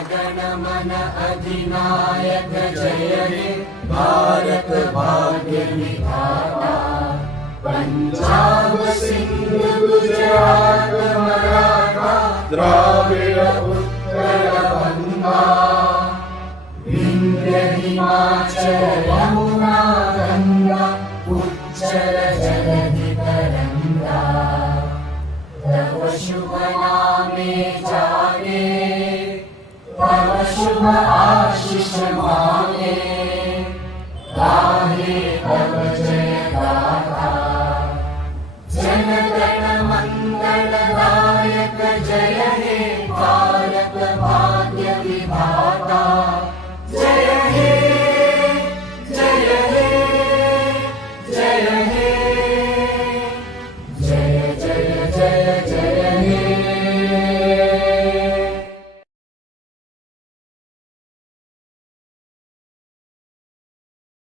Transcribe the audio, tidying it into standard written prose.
जनगणमन अधिनायक जय हे भारत भाग्य विधाता। पंजाब सिंध गुजरात मराठा द्राविड़ उत्कल गंगा। विंध्य हिमाचल यमुना गंगा उच्चल जलधि तरंगा। तव शुभ नामे जागे तव शुभ आशीष मांगे। गाहे तव जय